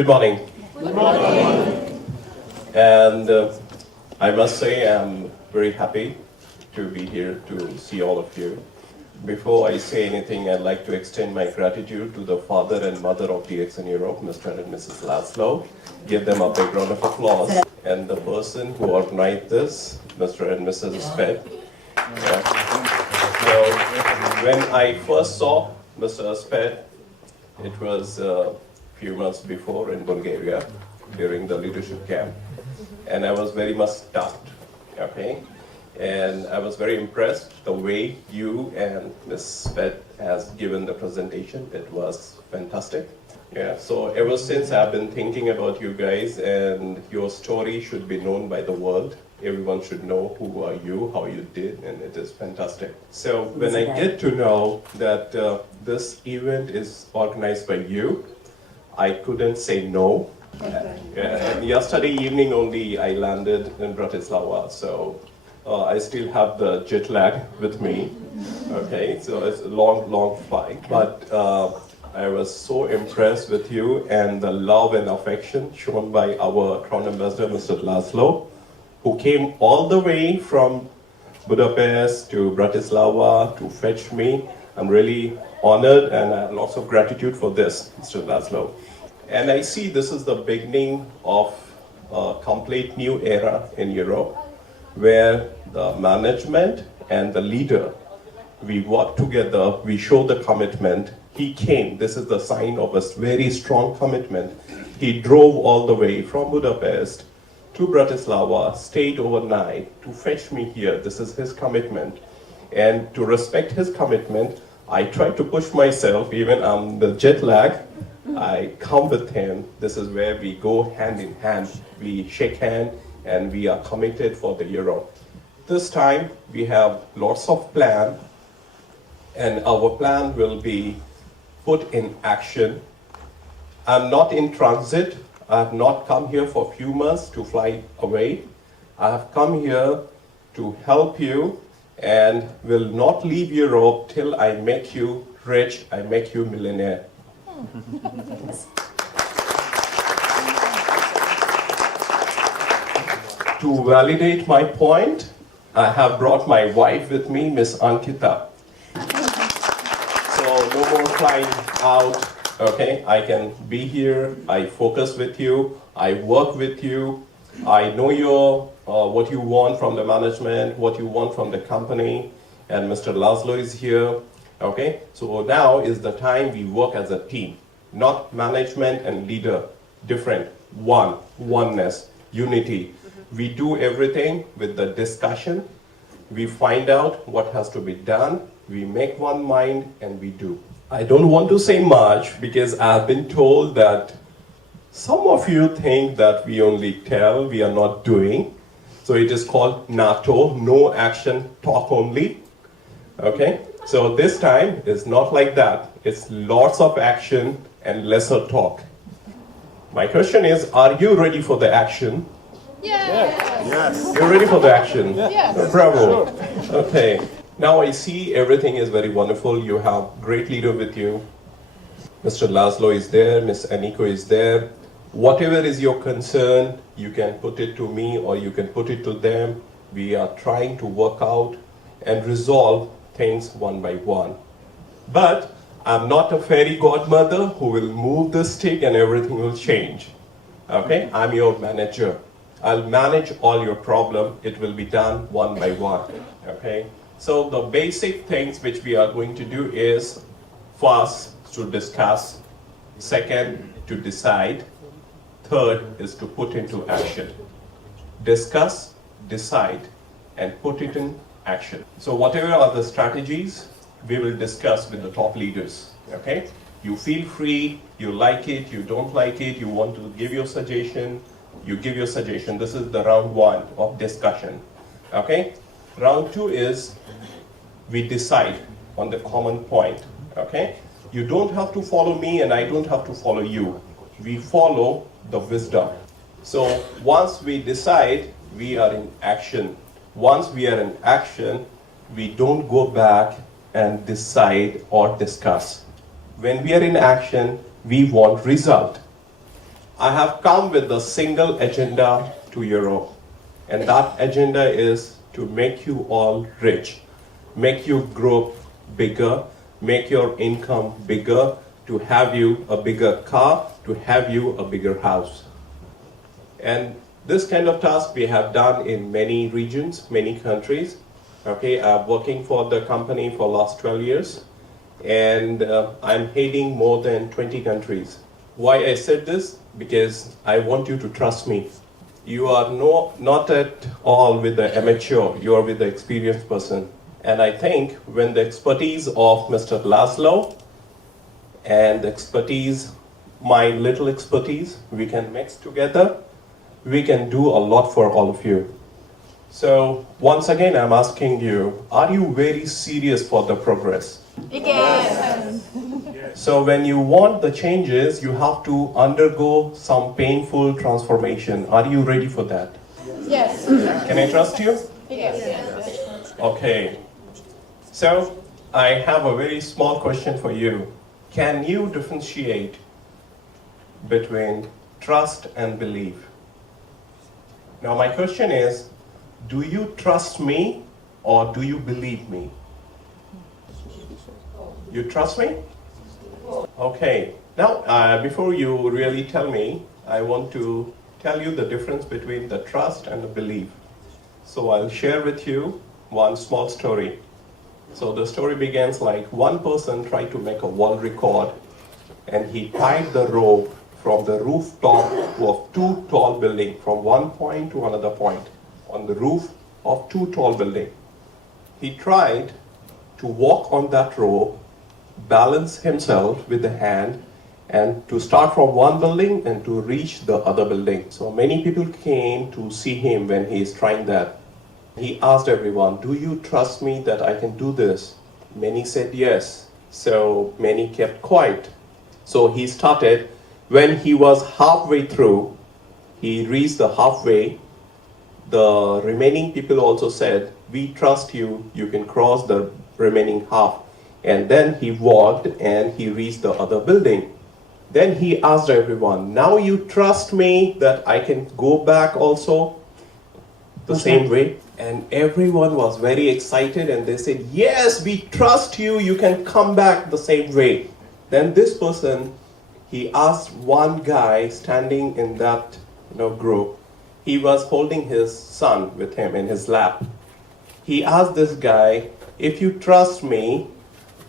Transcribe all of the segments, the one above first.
Good morning. Good morning. And I must say I'm very happy to be here to see all of you. Before I say anything, I'd like to extend my gratitude to the father and mother of DXN Europe, Mr. and Mrs. Laszlo. Give them a big round of applause. And the person who organized this, Mr. and Mrs. Sped. Yeah. So when I first saw Mr. Sped, it was a few months before in Bulgaria during the leadership camp. And I was very much stunned, okay? And I was very impressed the way you and Ms. Sped has given the presentation. It was fantastic. Yeah, so ever since I've been thinking about you guys, and your story should be known by the world. Everyone should know who are you, how you did, and it is fantastic. So when I get to know that this event is organized by you, I couldn't say no. And yesterday evening only I landed in Bratislava, so I still have the jet lag with me. Okay, so it's a long flight, but I was so impressed with you and the love and affection shown by our Crown Ambassador, Mr. Laszlo, who came all the way from Budapest to Bratislava to fetch me. I'm really honored and I have lots of gratitude for this, Mr. Laszlo. And I see this is the beginning of a complete new era in Europe, where the management and the leader, we work together, we show the commitment. He came, this is the sign of a very strong commitment. He drove all the way from Budapest to Bratislava, stayed overnight to fetch me here. This is his commitment. And to respect his commitment, I try to push myself, even on the jet lag, I come with him. This is where we go hand in hand. We shake hands and we are committed for the Euro. This time we have lots of plan, and our plan will be put in action. I'm not in transit. I have not come here for a few months to fly away. I have come here to help you and will not leave Europe till I make you rich, I make you millionaire. To validate my point, I have brought my wife with me, Miss Ankita. So no more flying out, okay? I can be here, I focus with you, I work with you, I know your what you want from the management, what you want from the company, and Mr. Laszlo is here, okay? So now is the time we work as a team, not management and leader, different, oneness, unity. We do everything with the discussion. We find out what has to be done. We make one mind and we do. I don't want to say much because I've been told that some of you think that we only tell, we are not doing. So it is called NATO, no action, talk only. Okay? So this time it's not like that. It's lots of action and lesser talk. My question is, are you ready for the action? Yes. You're ready for the action? Yes. Oh, bravo. Okay. Now I see everything is very wonderful. You have great leader with you. Mr. Laszlo is there. Miss Aniko is there. Whatever is your concern, you can put it to me or you can put it to them. We are trying to work out and resolve things one by one. But I'm not a fairy godmother who will move the stick and everything will change. Okay? I'm your manager. I'll manage all your problem. It will be done one by one. Okay? So the basic things which we are going to do is first to discuss, second to decide, third is to put into action. Discuss, decide, and put it in action. So whatever are the strategies, we will discuss with the top leaders. Okay? You feel free, you like it, you don't like it, you want to give your suggestion, you give your suggestion. This is the round one of discussion. Okay? Round two is we decide on the common point. Okay? You don't have to follow me and I don't have to follow you. We follow the wisdom. So once we decide, we are in action. Once we are in action, we don't go back and decide or discuss. When we are in action, we want result. I have come with a single agenda to Europe, and that agenda is to make you all rich, make you grow bigger, make your income bigger, to have you a bigger car, to have you a bigger house. And this kind of task we have done in many regions, many countries. Okay, I'm working for the company for last 12 years, and I'm heading more than 20 countries. Why I said this? Because I want you to trust me. You are not at all with the amateur, you are with the experienced person. And I think when the expertise of Mr. Laszlo and the expertise, my little expertise, we can mix together, we can do a lot for all of you. So once again, I'm asking you, are you very serious for the progress? Yes. So when you want the changes, you have to undergo some painful transformation. Are you ready for that? Yes. Can I trust you? Yes. Okay. So I have a very small question for you. Can you differentiate between trust and belief? Now my question is, do you trust me or do you believe me? You trust me? Okay. Now, before you really tell me, I want to tell you the difference between the trust and the belief. So I'll share with you one small story. So the story begins like one person tried to make a world record, and he tied the rope from the rooftop of two tall buildings from one point to another point on the roof of two tall buildings. He tried to walk on that rope, balance himself with the hand, and to start from one building and to reach the other building. So many people came to see him when he is trying that. He asked everyone, do you trust me that I can do this? Many said yes. So many kept quiet. So he started. When he was halfway through, he reached the halfway. The remaining people also said, we trust you, you can cross the remaining half. And then he walked and he reached the other building. Then he asked everyone, now you trust me that I can go back also the same way? And everyone was very excited and they said, yes, we trust you, you can come back the same way. Then this person, he asked one guy standing in that group, he was holding his son with him in his lap. He asked this guy, if you trust me,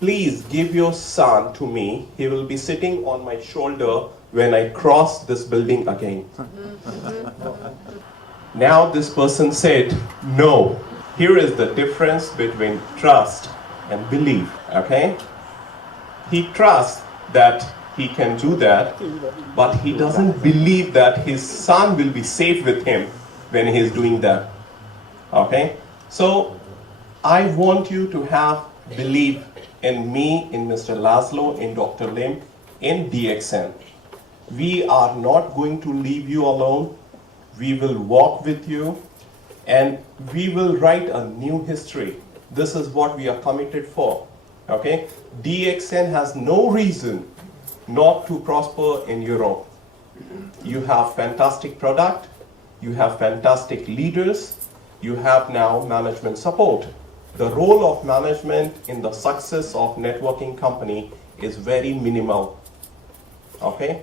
please give your son to me. He will be sitting on my shoulder when I cross this building again. Now this person said, no. Here is the difference between trust and belief, okay? He trusts that he can do that, but he doesn't believe that his son will be safe with him when he is doing that, okay? So I want you to have belief in me, in Mr. Laszlo, in Dr. Lim, in DXN. We are not going to leave you alone. We will walk with you and we will write a new history. This is what we are committed for. Okay? DXN has no reason not to prosper in Europe. You have fantastic product, you have fantastic leaders, you have now management support. The role of management in the success of networking company is very minimal. Okay?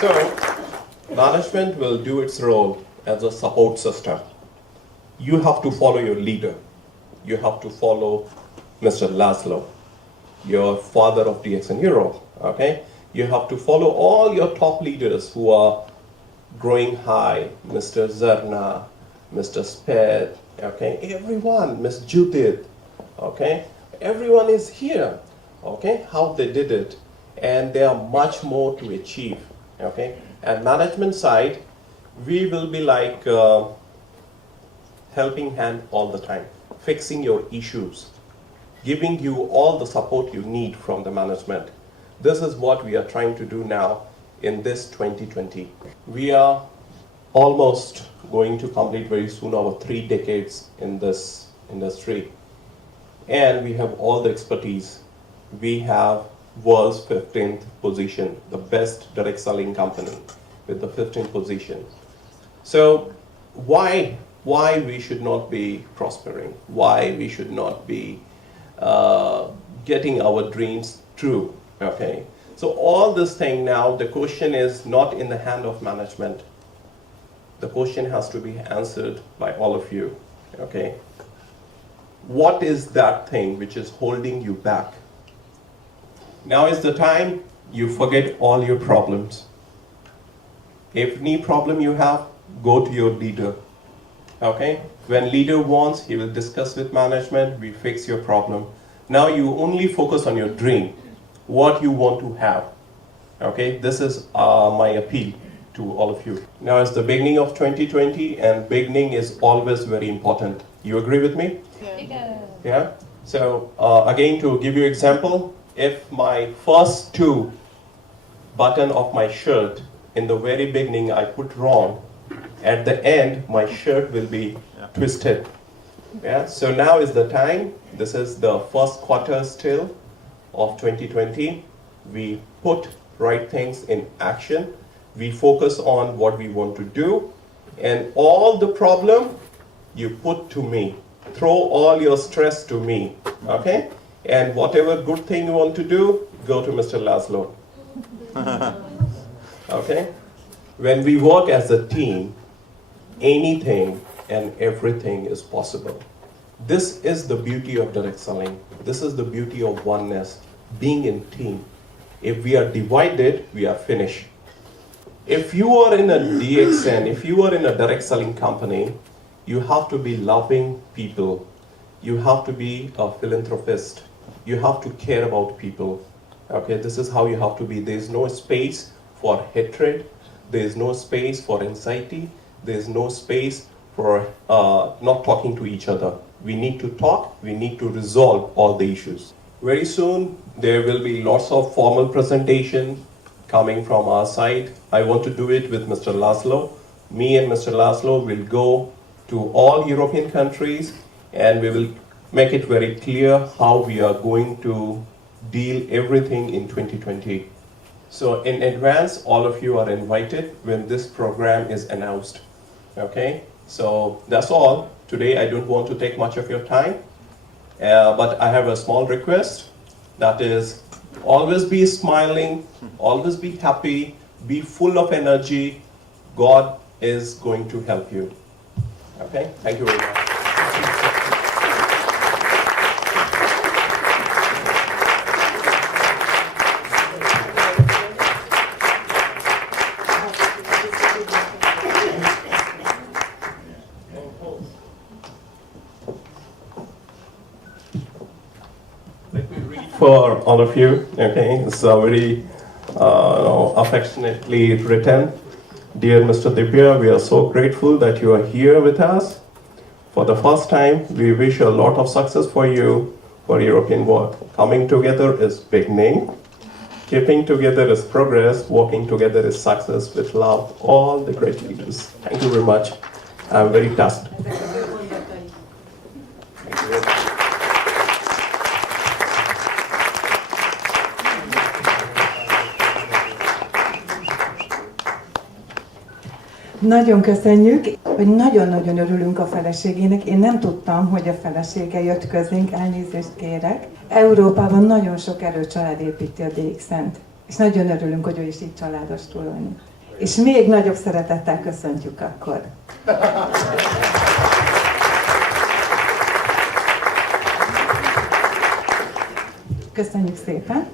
So, management will do its role as a support system. You have to follow your leader. You have to follow Mr. Laszlo, your father of DXN Europe. Okay? You have to follow all your top leaders who are growing high, Mr. Zerna, Mr. Sped, okay, everyone, Miss Judith, okay, everyone is here, okay, how they did it, and there are much more to achieve, okay. At management side, we will be like helping hand all the time, fixing your issues, giving you all the support you need from the management. This is what we are trying to do now in this 2020. We are almost going to complete very soon our 3 decades in this industry. And we have all the expertise. We have was 15th position, the best direct selling company with the 15th position. So why we should not be prospering? Why we should not be getting our dreams true? Okay. So all this thing now, the question is not in the hand of management. The question has to be answered by all of you. Okay. What is that thing which is holding you back? Now is the time you forget all your problems. If any problem you have, go to your leader. Okay? When leader wants, he will discuss with management, we fix your problem. Now you only focus on your dream, what you want to have. Okay? This is my appeal to all of you. Now it's the beginning of 2020 and beginning is always very important. You agree with me? Yeah? So again, to give you example, if my first two button of my shirt in the very beginning I put wrong, at the end my shirt will be twisted. Yeah? So now is the time, this is the first quarter still of 2020. We put right things in action. We focus on what we want to do, and all the problem you put to me. Throw all your stress to me, okay? And whatever good thing you want to do, go to Mr. Laszlo. Okay? When we work as a team, anything and everything is possible. This is the beauty of direct selling. This is the beauty of oneness, being in team. If we are divided, we are finished. If you are in a DXN, if you are in a direct selling company, you have to be loving people. You have to be a philanthropist. You have to care about people. Okay, this is how you have to be. There is no space for hatred. There is no space for anxiety. There is no space for not talking to each other. We need to talk. We need to resolve all the issues. Very soon, there will be lots of formal presentation coming from our side. I want to do it with Mr. Laszlo. Me and Mr. Laszlo will go to all European countries and we will make it very clear how we are going to deal everything in 2020. So in advance, all of you are invited when this program is announced. Okay, so that's all. Today I don't want to take much of your time, but I have a small request. That is, always be smiling, always be happy, be full of energy. God is going to help you. Okay, thank you very much. Let me read for all of you. Okay, it's very affectionately written. Dear Mr. Debya, we are so grateful that you are here with us. For the first time, we wish a lot of success for you for European work. Coming together is beginning. Keeping together is progress. Working together is success. With love, all the great leaders. Thank you very much. I'm very touched. Nagyon köszönjük, hogy nagyon-nagyon örülünk a feleségének. Én nem tudtam, hogy a felesége jött közénk, elnézést kérek. Európában nagyon sok erőcsalád építi a DXN-t, és nagyon örülünk, hogy ő is így családos tulajdonos. És még nagyobb szeretettel köszöntjük akkor. Köszönjük szépen!